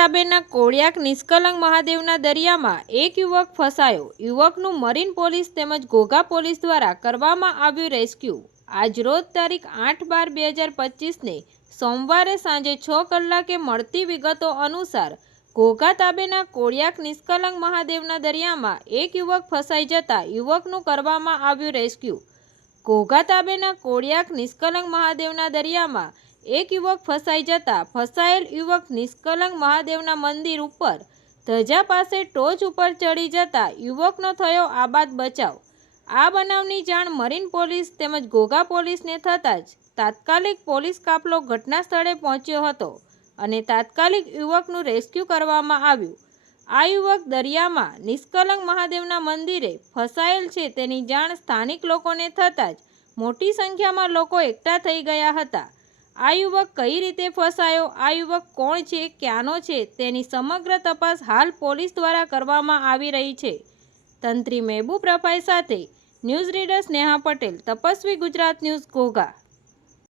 તાબેના કોળિયાક નિષ્કલંક મહાદેવના દરિયામાં એક યુવક ફસાયો. યુવકનું મરીન પોલીસ તેમજ ઘોઘા પોલીસ દ્વારા કરવામાં આવ્યું રેસ્ક્યુ. આજરોજ તારીખ 8/12/2025ને સોમવારે સાંજે 6 કલાકે મળતી વિગતો અનુસાર ઘોઘા તાબેના કોળિયાક નિષ્કલંક મહાદેવના દરિયામાં એક યુવક ફસાઈ જતા યુવકનું કરવામાં આવ્યું રેસ્ક્યુ. ઘોઘા તાબેના કોળિયાક નિષ્કલંક મહાદેવના દરિયામાં એક યુવક ફસાઈ જતા ફસાયેલ યુવક નિષ્કલંક મહાદેવના મંદિર ઉપર ધજા પાસે ટોચ ઉપર ચડી જતા યુવકનો થયો આબાદ બચાવ. આ બનાવની જાણ મરીન પોલીસ તેમજ ઘોઘા પોલીસને થતાં જ તાત્કાલિક પોલીસ કાફલો ઘટના સ્થળે પહોંચ્યો હતો અને તાત્કાલિક યુવકનું રેસ્ક્યુ કરવામાં આવ્યું. આ યુવક દરિયામાં નિષ્કલંક મહાદેવના મંદિરે ફસાયેલ છે તેની જાણ સ્થાનિક લોકોને થતાં જ મોટી સંખ્યામાં લોકો એકઠા થઈ ગયા હતા. આ યુવક કઈ રીતે ફસાયો, આ યુવક કોણ છે, ક્યાંનો છે તેની સમગ્ર તપાસ હાલ પોલીસ દ્વારા કરવામાં આવી રહી છે. તંત્રી મહેબૂબ રફાઈ સાથે news reader Sneha Patel, Tapasvi Gujarat news, Ghogha.